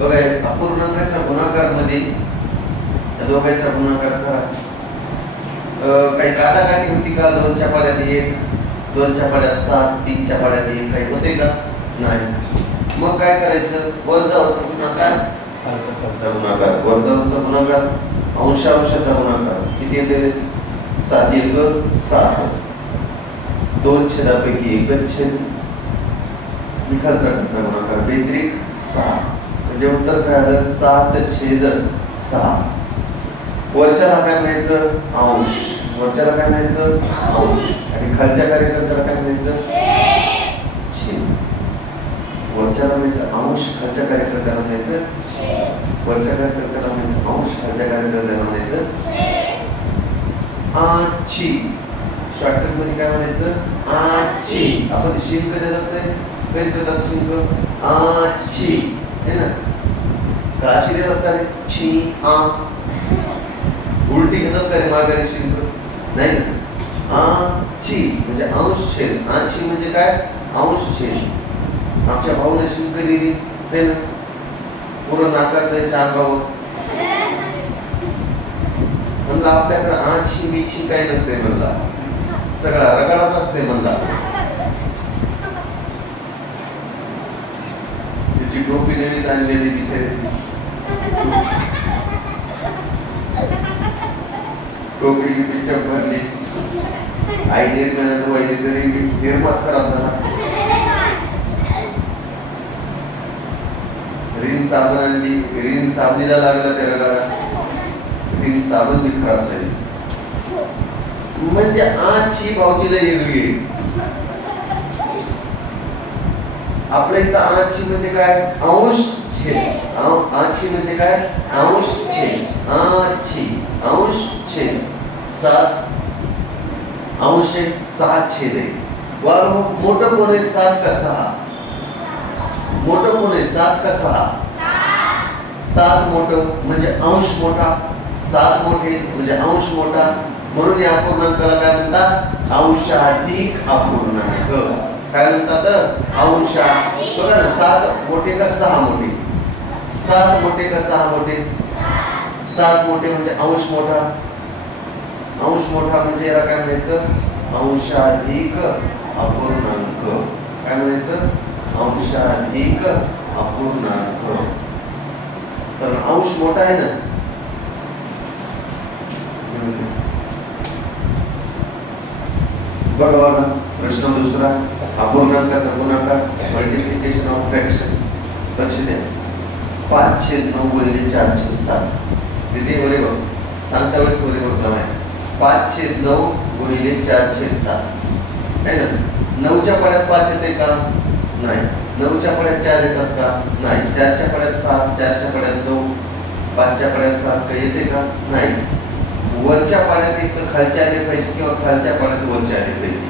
बघा अपूर्णांकाच्या गुणाकार मध्ये दोघांचा गुणाकार करा. काही काटाकाटी होती का? 2च्या पाड्यात 1, 2च्या पाड्यात 7, 3च्या पाड्यात 1 काही होते का? नाही. मग काय करायचं? वरचा वरचा गुणाकार, खालचा गुणाकार, वरचा वरचा गुणाकार, अंशांशाचा गुणाकार किती येते? 7 1 7. 2 छेदापैकी 1च छेद. खालचा खालचा गुणाकार बेत्रिक 6. म्हणजे उत्तर काय आलं? 7/6. वरच्याला काय म्हणायचं? अंश. वरच्याला काय म्हणायचं? अंश. आणि खालच्या कार्यकर्त्याला काय म्हणायचं? छेद. वरच्याला म्हणायचं अंश, खालच्या कार्यकर्त्याला म्हणायचं छेद. वरच्या कार्यकर्त्याला म्हणायचं अंश, खालच्या कार्यकर्त्याला म्हणायचं आची. शॉर्टकट मध्ये काय म्हणायचं? आची. आपण शिंक देतात नाही, कशी देतात शिंक? आची है ना. का अशी देतात का रे? छी आ. उलटी घेतात का रे माघारी शिंक? नाही ना. आची म्हणजे अंश छेद. आची म्हणजे काय? अंश छेद. आमच्या भाऊने शिंक दिली है ना, पूर्ण नाकात त्याच्या अंगावर. म्हणलं आपल्याकडे आची बिची काय नसते, म्हणला सगळा रगडात असते म्हणला. त्याची टोपी नवीच आणलेली बिचारीची. टोपी बिचक भरली. आई निर्माणाचं वाईले तरी निर्माच खराब झाला. रिन साबण आणली, रिन साबणीला लागला त्या रगडा. रिन साबण बी खराब झाली. म्हणजे आची भाऊची लय वेगळी. आपल्या इथं आची म्हणजे काय? अंश छेद. आची म्हणजे काय? अंश छेद. आची अंश छेद 7 अंश 7 छेद आहे. मोठं कोण आहे? 7 का 6? मोठं कोण आहे? 7 का 6? 7 मोठं म्हणजे अंश मोठा. 7 मोठे म्हणजे अंश मोठा. म्हणून या अपूर्णांकाला काय म्हणतात? अंशाधिक अपूर्णांक. काय म्हणतात? अंशाधिक. बघा ना, 7 मोठे का 6 मोठे? 7 मोठे का 6 मोठे? 7 मोठे म्हणजे अंश मोठा. अंश मोठा म्हणजे याला काय म्हणायचं? अंशाधिक अपूर्णांक. काय म्हणायचं? अंशाधिक अपूर्णांक. तर अंश मोठा आहे ना. बघा बघा प्रश्न दुसरा. अपूर्णांकाचा गुणाकार, मल्टिप्लिकेशन ऑफ फ्रॅक्शन. लक्ष द्या. 5/9 गुणिले 4/7. तिथे वरे बघ, सांगता वेळेस वरे बघ जमा. 5/9 गुणिले 4/7 है ना. 9च्या पाड्यात 5 येते का? नाही. 9च्या पाड्यात 4 येतात का? नाही. 4च्या पाड्यात 7, 4च्या पाड्यात 9, 5च्या पाड्यात 7 काही येते का? नाही. वरच्या पाड्यात एक तर खालच्या आले पाहिजे किंवा खालच्या पाड्यात वरच्या आले पाहिजे.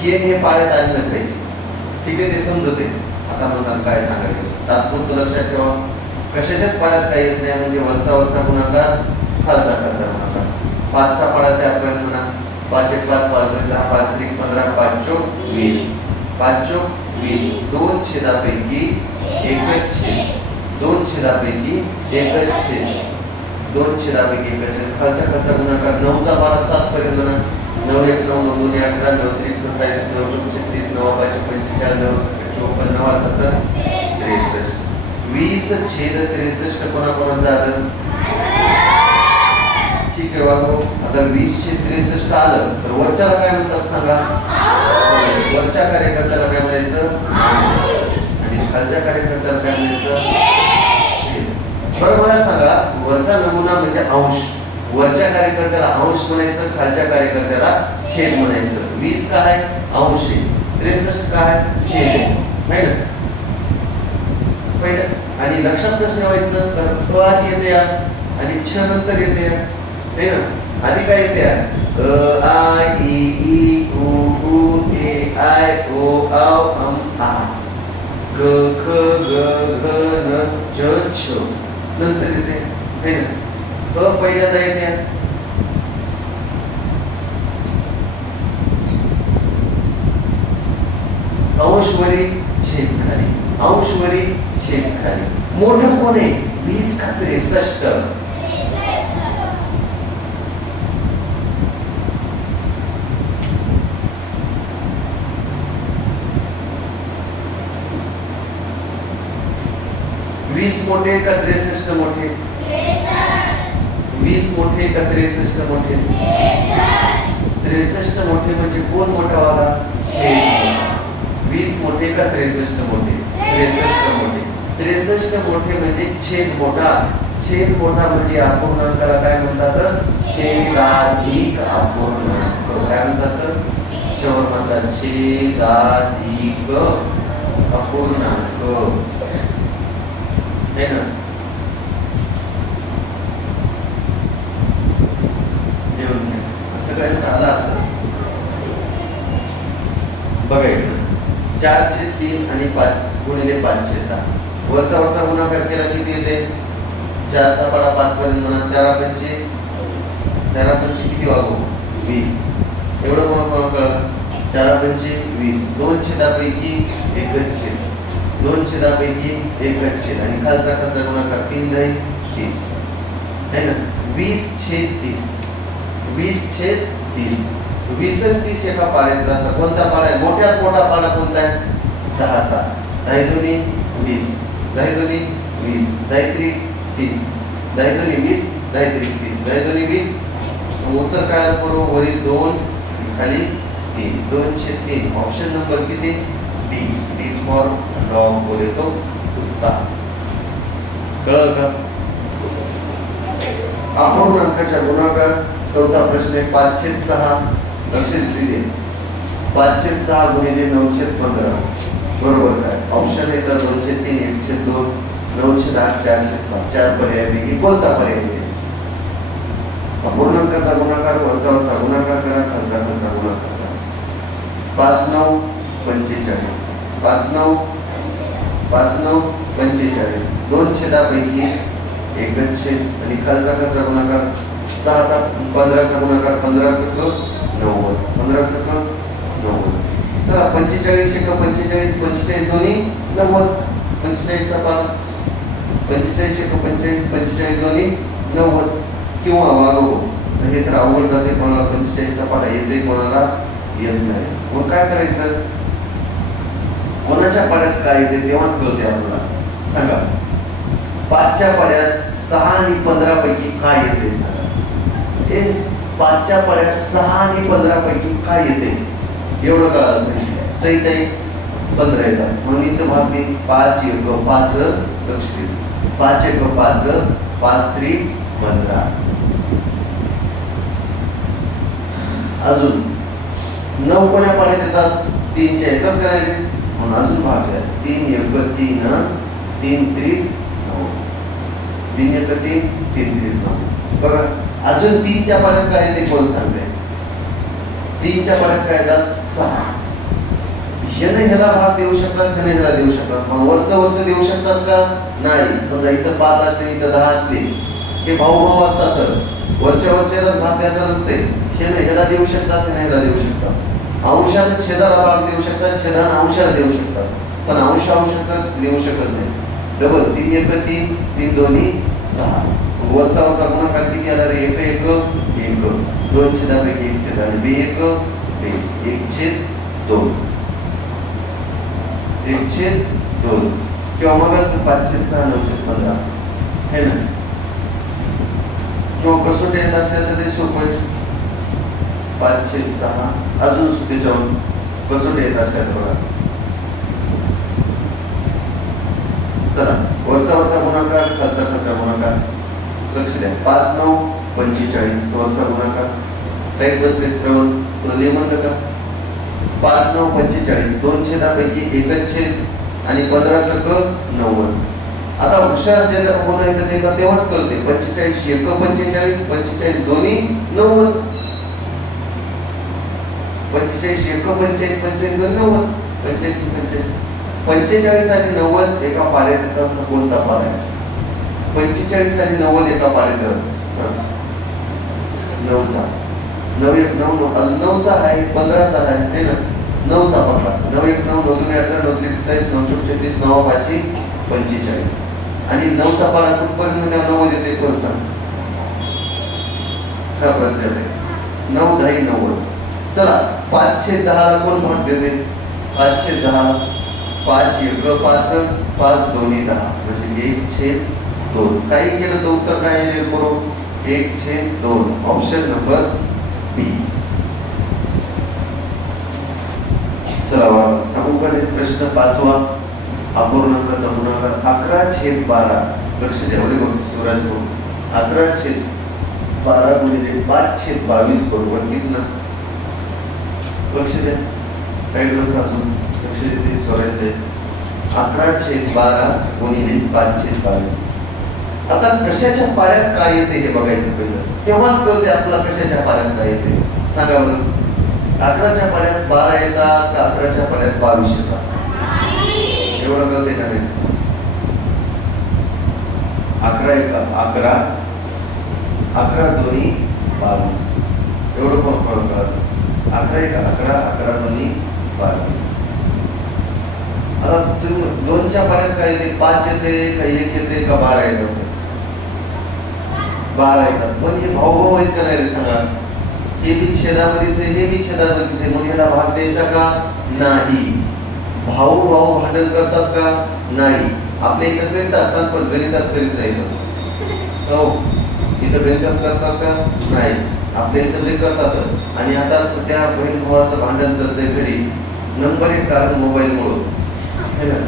हे पाड्यात आले पाहिजे. ठीक आहे, ते समजते. आता म्हणतात काय सांगायचं? तात्पुरतं लक्षात ठेवा. कशाच्याच पाड्यात काही येत नाही. म्हणजे वरचा वरचा गुणाकार, खालचा खालचा गुणाकार. 5चा पाडा 4 पर्यंत म्हणा. 5 1 5 5 2 10 5 3 15 5 चौक 20. 5 चौक 20. 2 छेदापैकी एकच छेद. 2 छेदापैकी एकच छेद. 2 छेदापैकी एकच छेद. खालचा खालचा गुणाकार. 9चा पाडा 7 पर्यंत म्हणा. 9 1 9 9 2 18 9 3 27 9 2 36 9 5 45 9 54 9 70 63. 20/63 कोणाकोणाचं आलं? ठीक आहे बाबू. आता 20/63 आलं तर वरच्याला काय म्हणतात सांगा? वरच्या कार्यकर्त्याला काय म्हणायचं? आणि खालच्या कार्यकर्त्याला काय म्हणायचं? बरं मला सांगा, वरचा नमुना म्हणजे अंश. वरच्या कार्यकर्त्याला अंश म्हणायचं, खालच्या कार्यकर्त्याला छेद म्हणायचं. 20 काय? अंश आहे. 63 काय? छेद आहे ना. पहिलं आणि लक्षात कसं ठेवायचं? तर आधी येते आणि छ नंतर येते है ना. आधी काय येते? आ इ ई उ ऊ ए आय ओ औ अम आ. ग ख ग घ न च छ नंतर येते है ना. पहिल्यांदा येते अंशवरी छेद खाली. अंशवरी छेद खाली. मोठं कोण आहे? 20 का 63? 20 मोठे का 63 मोठे? 20 मोठे का 63 मोठे? 63 मोठे म्हणजे कोण मोठा वाला? छेद. 20 मोठे का 63 मोठे? 63 मोठे. 63 मोठे म्हणजे छेद मोठा. छेद मोठा म्हणजे अपूर्णांकाला काय म्हणतात? छेदाधिक अपूर्णांक. काय म्हणतात? शेवट म्हणतात छेदाधिक अपूर्णांक. है ना? सगळ्यांचं आलं असं बघायचं. 4/3 आणि 5 गुणिले 5/10. वरचा गुणाकार केला किती येते? 4 चा पाडा 5 पर्यंत म्हणा. 4 किती वागू? 20. एवढं कोण कळलं? 4 20. 2 छेदापैकी एकच छेद. 2 छेदापैकी एकच छेद. आणि खालचा गुणाकार 3 30 है ना? 20/30. 20/30. 20 आणि 30 एका पाड्यातला असतात. कोणता पाडा आहे? मोठ्यात मोठा पाडा कोणता आहे? 10चा. 10 दोन्ही 20. 10 दोन्ही 20. 10 त्रिक 30. 10 दोन्ही 20. 10 त्रिक 30. 10 दोन्ही 20. उत्तर काय करू? वरील 2 खाली 3. 2/3. ऑप्शन नंबर किती? डी. डी फॉर डॉग बोले तो कुत्ता. कळलं का? अपूर्णांकाच्या गुणाकार. चौथा प्रश्न आहे. 5/6. लक्षात दिले. 5/6 गुणिले 9/15 बरोबर काय? ऑप्शन आहे तर 2/3, 1/2, 9/8, 4/5. 4 पर्यायापैकी कोणता पर्याय आहे? अपूर्णांकाचा गुणाकार. वरचा गुणाकार करा. खालचा गुणाकार करा. 5×9 45. 5×9 45. 2 छेदापैकी एकच छेद. आणि खालचा गुणाकार. 6चा 15चा गुणाकार. 15 × 90. 15 × 90. चला 45 × 45. 45 दोन्ही 90. 45 चा पाडा. 45 × 45. 45 दोन्ही 90. किंवा वागव. हे तर अवघड जाते. कोणाला 45 चा पाडा येते, कोणाला येत नाही. मग काय करायचं? कोणाच्या पाड्यात काय येते तेव्हाच कळते आपल्याला. सांगा 5च्या पाड्यात 6 आणि 15 पैकी काय येते? सांगा. 5च्या पाड्यात 6 आणि 15 पैकी काय येते? एवढं कळालं पाहिजे. सहित आहे 15 येतात. म्हणून इथं भाग दे. 5 × 5 लक्ष दे. 5 × 5 5×3 15. अजून 9 कोण्या पाड्यात येतात? 3च्या येतात करायचे. म्हणून अजून भाग द्या. 3 × 3 3×3 9. 3 × 3 3×3 9. बघा अजून 3च्या पाड्यात काय येते कोण सांगते? 3च्या पाड्यात काय येतात? 6. ह्याला भाग देऊ शकतात, ह्याला देऊ शकतात. मग वरचं देऊ शकतात का? नाही. समजा इथं 5 असले, इथं 10 असले, हे भाऊ असतात तर वरच्याला भाग द्यायचा नसते. ह्याला देऊ शकतात, ह्याला देऊ शकतात. अंशाने छेदाला भाग देऊ शकतात, छेदाने अंशाला देऊ शकतात. पण अंशाचं देऊ शकत नाही. डबल 3 × 3 3 दोन्ही 6. वरचा गुणाकार किती आला रे? 1 2 छेदापैकी 1 छेद. आणि 2 1/2 1/2 किंवा मग 5/6 9/15 है ना? किंवा कसोटी येत असल्या तर ते सोपं आहे. 5/6 अजून त्याच्यावर कसोटी येत असल्या तर बघा. चला वरचा गुणाकार. खालचा गुणाकार. लक्ष द्या. 5×9 45. वरचा गुणाकार. राईट बसले श्रवण. तुला लिह म्हणलं का? 5×9 45. 2 छेदापैकी एकच छेद. आणि 15 × 90. आता हुशार जे कोण आहे तर ते तेव्हाच कळते. 45 × 45. 45 दोन्ही 90. 45 × 45. 45 दोन्ही 90. 45 45. 45 आणि 90 एका पाड्यात येतात. असा कोणता पाडा आहे? 45 आणि 90 एका पाड्यात येतात. 9चा 9 1 9 9चा आहे. 15चा आहे ना? 9चा पकडा. 9 1 9 9 2 18 9 3 27 9 4 36 9 5 45 आणि 9चा पाढा कुठपर्यंत 90 येते कोण सांग? हा प्रत्यय आहे 9 10 90. चला 5/10 ला कोण भाग देते? 5/10 5 1 5 5 2 10 म्हणजे 1/2. काही केलं तर उत्तर काय येईल बरोबर? 1/2. ऑप्शन नंबर बी. चला सांगू का प्रश्न 5वा. अपूर्णांकाचा गुणाकार 11/12. लक्ष द्या बरे शिवराज भाऊ. 11/12 गुणिले 5/22 बरोबर किती ना? लक्ष द्या. काही कसं अजून लक्ष देते सोडायचे. 11/12 गुणिले 5/22. आता कशाच्या पाड्यात काय येते हे बघायचं पहिलं. तेव्हाच कळते आपला कशाच्या पाड्यात काय येते. सांगा बरं. 11च्या पाड्यात 12 येतात का 11च्या पाड्यात 22 येतात? एवढं कळते का नाही? 11 1 11 11 2 22 एवढं कोण कळत? 11 1 11 11 2 22. आता तुम्ही 2च्या पाड्यात काय येते? 5 येते का 1 येते का 12 येतात? 12 येतात. पण हे भाऊ आहेत का नाही रे सांगा? हे बी छेदामध्येच आहे, हे बी छेदामध्येच आहे. मग याला भाग द्यायचा का? नाही. भाऊ भाऊ भांडण करतात का? नाही. आपल्या इथं करीत असतात पण गणितात करीत नाही. हो इथं गणितात करतात का? नाही. आपल्या इथं जे करतात. आणि आता सध्या बहीण भावाचं भांडण चालतंय घरी. नंबर 1 कारण मोबाईलमुळं है ना.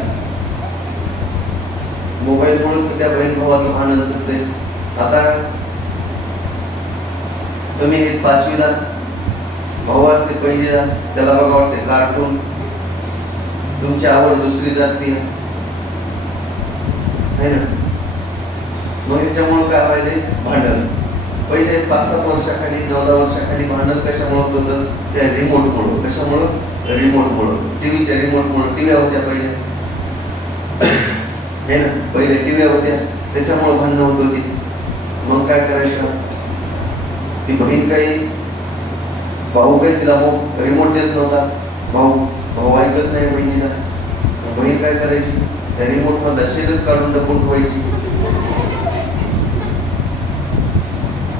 मोबाईलमुळे सध्या बहीण भावाचं भांडण चालतंय. आता तुम्ही 5वीला भाऊ असते पहिलीला त्याला बघा वाटते कार्टून. तुमची आवड दुसरी जास्ती आहे ना. मग याच्यामुळे काय व्हायले? भांडण. पहिले 5-7 वर्षाखाली 9-10 वर्षाखाली भांडण कशामुळे होतं? त्या रिमोटमुळं. कशामुळं? रिमोटमुळं. टीव्हीच्या रिमोटमुळं. टीव्ही होत्या पहिले है ना. पहिले टीव्ही होत्या त्याच्यामुळे भांडणं होत होती. मग काय करायचं? ती बहीण काही भाऊ काही तिला रिमोट देत नव्हता. भाऊ ऐकत नाही बहिणीला. बहीण काय करायची? त्या रिमोट मध्ये शेलच काढून डपून ठेवायची.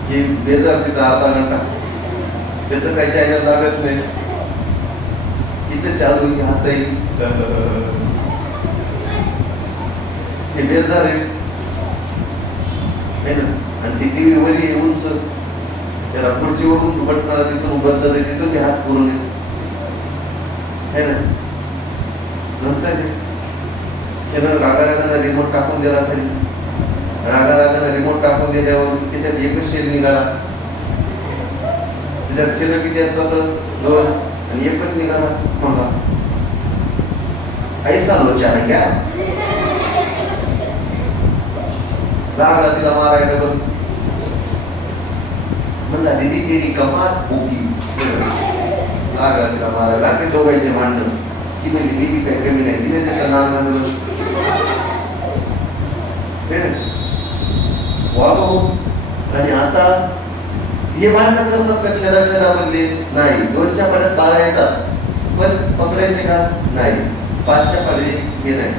ही बेजार तिथं अर्धा घंटा त्याचं काही चॅनल लागत नाही. हिचं चालू की हसाई हे बेजार आहे ना. आणि ती टीव्ही वर येऊनच त्याला खुर्चीवरून बटणाला तिथून बदलत तिथून हात पुरून है ना. नंतर त्यानं रागारागाने रिमोट टाकून दिला खाली. रागारागाने रिमोट टाकून दिल्यावर त्याच्यात एकच शेल निघाला. त्याच्यात शेल किती असतात? 2 आणि एकच निघाला. मग ऐसा लोचा आहे क्या? लागला तिला मारायला. बघ म्हणला दीदी तेरी कमाल होगी. लागला तिला मारायला. ते दोघांचे भांडण. ती म्हणजे मी बी काही कमी नाही. तिने त्याचं नाव घालवलं. आणि आता हे भांडण करतात का छेदाछेदामधले? नाही. 2च्या पाड्यात 12 येतात पण पकडायचे का? नाही. 5च्या पाड्यात हे नाही.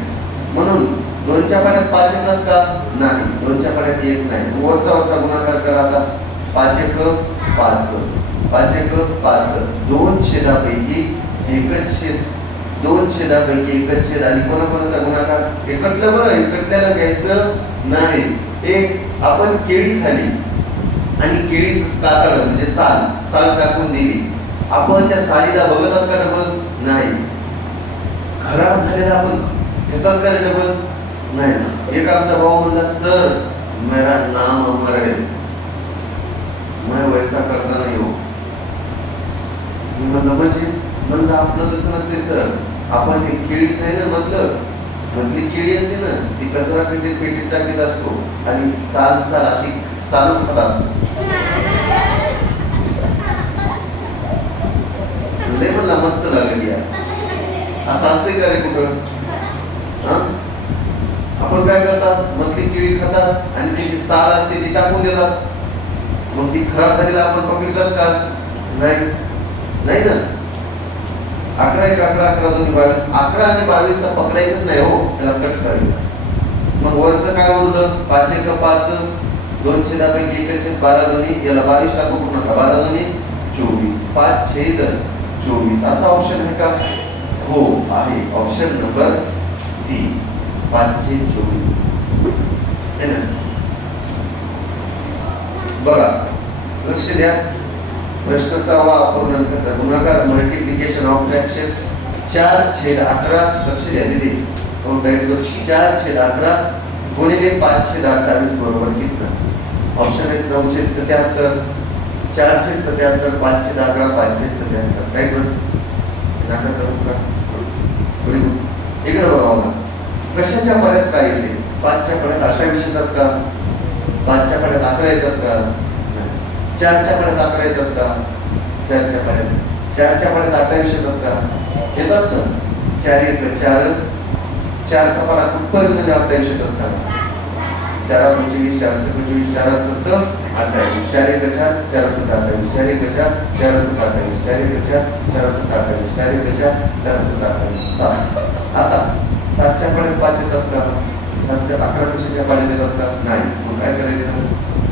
म्हणून 2च्या पाड्यात 5 येतात का? नाही. 2च्या पाड्यात 1 नाही. वरचा गुणाकार करा. आता 5 1 5 5 1 5. 2 छेदापैकी एकच छेद. 2 छेदापैकी एकच छेद. आणि कोणाकोणाचा गुणाकार? एकटलं बरं. एकटल्याला घ्यायचं नाही. एक आपण केळी खाली आणि केळीचं कातड म्हणजे साल टाकून दिली. आपण त्या सालीला बघतात का डबल? नाही. खराब झालेला आपण घेतात का डबल? नाही. एक आमचा भाऊ म्हणला सर मेरा नाम अमर है मैं वैसा करता नहीं हो. म्हणलं म्हणजे? म्हणलं आपलं तसं नसते सर. आपण ते केळीच आहे ना मधली केळी असते ना ती कचरा पेटीत टाकीत असतो आणि साल अशी सालून खात असतो. लय म्हणला मस्त लागली यार. असं असते का रे कुठं? आपण काय करतात? मधली केळी खातात आणि त्याची साल असते ती टाकून देतात. मग ती खराब झालेला आपण पकडतात का? नाही ना. 11 1 11 11 2 22. 11 आणि 22 तर पकडायचंच नाही हो. त्याला कट करायचं. मग वरचं काय उरलं 5 एक 5 2 छेदापैकी 1 छेद 12 दोन्ही याला 22 ला पकडू नका 12 दोन्ही 24 5 छेद 24 असा ऑप्शन आहे का हो आहे ऑप्शन नंबर सी 5 छेद 24 है ना बघा लक्ष द्या प्रश्न 6 अपूर्णांकाचा गुणाकार मल्टिप्लिकेशन ऑफ फ्रॅक्शन 4 छेद 11 लक्ष द्या दीदी हो डायरेक्ट बस 4 छेद 11 गुणिले 5 छेद 28 बरोबर कितना ऑप्शन आहे 9 छेद 77 4 छेद 77 5 छेद 11 5 छेद 77 राईट बस नाटक करू का इकडे बघा बघा कशाच्या पड्यात काय येते 5 च्या पड्यात 28 येतात का 5 च्या पड्यात 11 येतात का 4 च्या पड्यात 11 येतात का 4 च्या पड्यात 28 येतात का येतात ना 4 1 4 4 चा पडा कुठपर्यंत 28 येतात सांगा 4 25 4 25 4 7 28 4 1 4 4 7 28 4 1 4 4 7 28 4 1 4 4 7 28 4 1 4 4 7 28 7 आता 7 च्या पड्यात 5 येतात का 7 च्या 11 पेक्षाच्या पड्यात येतात का नाही मग काय करायचं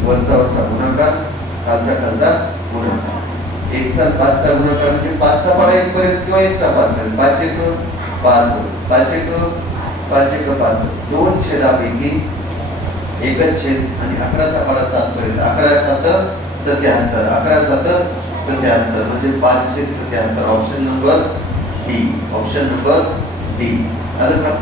वरचा गुणाकार खालचा गुणाकार 1 चा 5 चा गुणाकार म्हणजे 5 चा पडा 1 पर्यंत किंवा 1 चा 5 पर्यंत 5 1 5 5 1 5 दोन छेदापैकी 1 छेद आणि 11 चा पडा 7 पर्यंत 11 7 77 11 7 77 म्हणजे 5 छेद 77 ऑप्शन नंबर डी आलं का